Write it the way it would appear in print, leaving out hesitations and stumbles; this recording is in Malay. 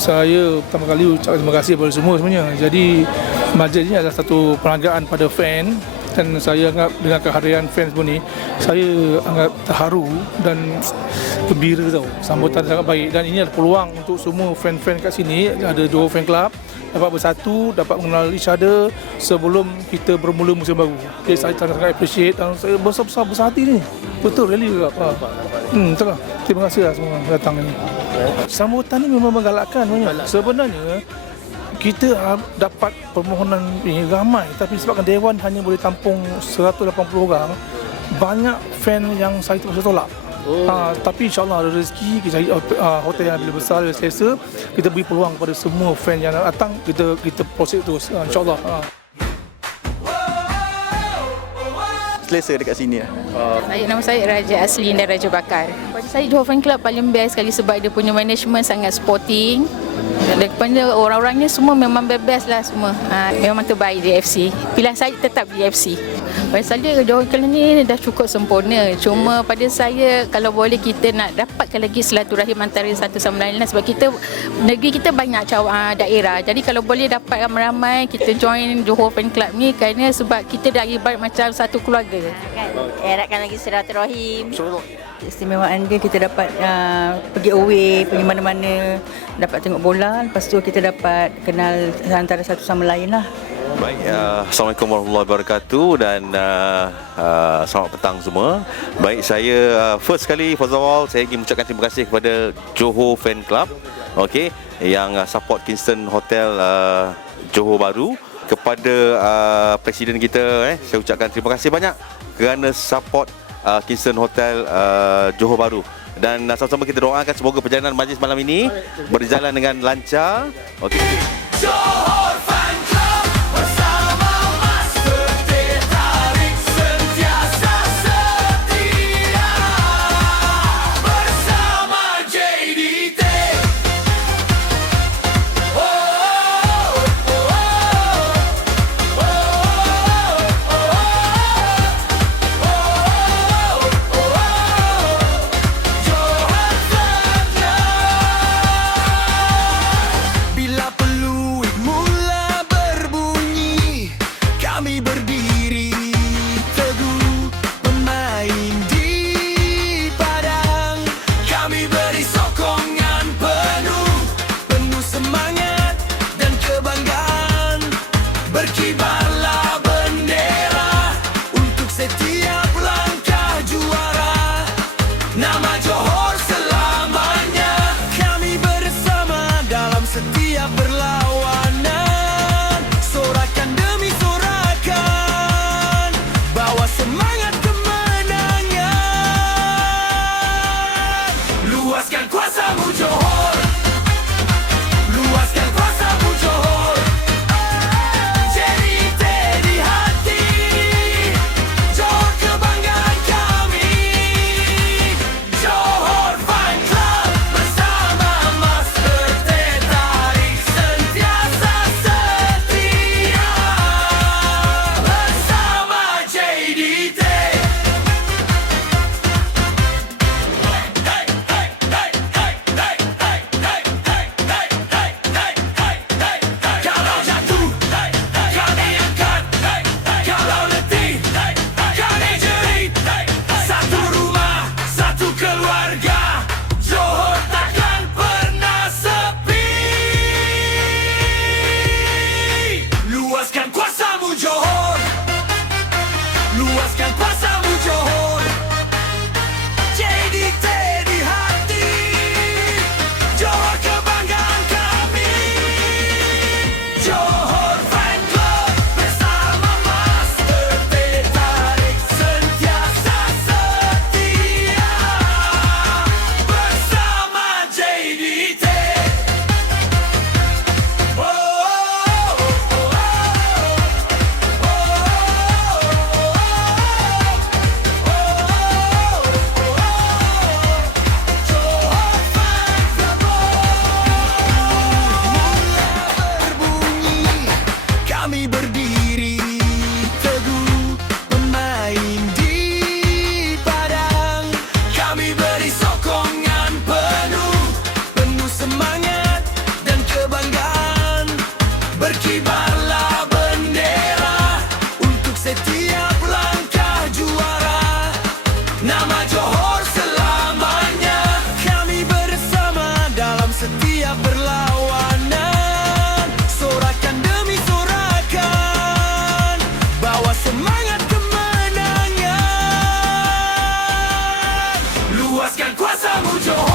saya pertama kali ucapkan terima kasih kepada semua sebenarnya. Jadi majlis ini adalah satu penghargaan pada fan, dan saya anggap dengan kehadiran fans pun ni, saya anggap terharu dan gembira tau. Sambutan sangat baik, dan ini adalah peluang untuk semua fan-fan kat sini, ada Johor Fan Club, dapat bersatu, dapat mengenal each other sebelum kita bermula musim baru. Jadi saya sangat appreciate, dan saya besar hati ni. Betul, really juga. Betul lah. Terima kasih lah semua datang ni. Sambutan ni memang menggalakkan sebenarnya. Kita dapat permohonan ini ramai, tapi sebabkan Dewan hanya boleh tampung 180 orang, banyak fan yang saya terpaksa tolak. Tapi insyaAllah ada rezeki, kita cari hotel yang lebih besar, lebih selesa, kita beri peluang kepada semua fan yang datang, kita proceed terus, insyaAllah. Selesa dekat sini. Nama saya Raja Aslin dan Raja Bakar. Pada saya Johor Fan Club paling best sekali sebab dia punya management sangat sporting. Daripada orang-orangnya semua memang best lah semua. Memang terbaik di FC. Pilihan saya tetap di FC. Pada saya Johor Fan Club ni dah cukup sempurna. Cuma pada saya kalau boleh kita nak dapatkan lagi silaturahim antara satu sama lain lah. Sebab kita negeri kita banyak daerah. Jadi kalau boleh dapat ramai-ramai kita join Johor Fan Club ni, kerana sebab kita dah ibarat macam satu keluarga. Eratkan lagi silaturahim. Istimewaan dia kita dapat pergi away, pergi mana-mana, dapat tengok bola, lepas tu kita dapat kenal antara satu sama lain lah. Baik, Assalamualaikum warahmatullahi wabarakatuh, dan selamat petang semua. Baik, saya first of all saya ingin mengucapkan terima kasih kepada Johor Fan Club, okey, yang support Kingston Hotel Johor Bahru. Kepada Presiden kita, saya ucapkan terima kasih banyak kerana support Kingston Hotel Johor Bahru, dan sama-sama kita doakan semoga perjalanan majlis malam ini berjalan dengan lancar. Okey. Johor Fan Club bersama Master Teh Tarik sentiasa setia bersama JDT. Bila perlu bersama Johor selamanya. Kami bersama dalam setiap perlawanan. Sorakan demi sorakan, bawa semangat kemenangan. Luaskan kuasamu Johor.